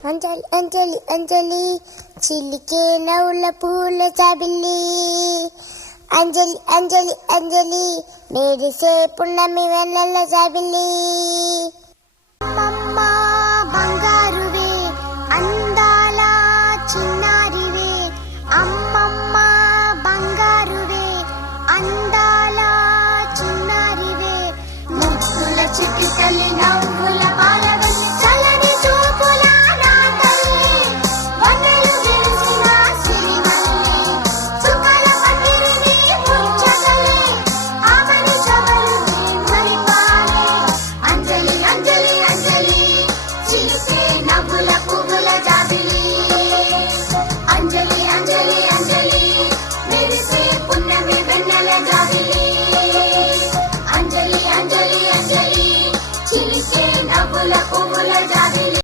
అంజలి అంజలి అంజలి చిలికే నవ్వుల పూల చాబిల్లి అంజలి అంజలి అంజలి మెరిసే పున్నమి వెన్నెల చాబిల్లి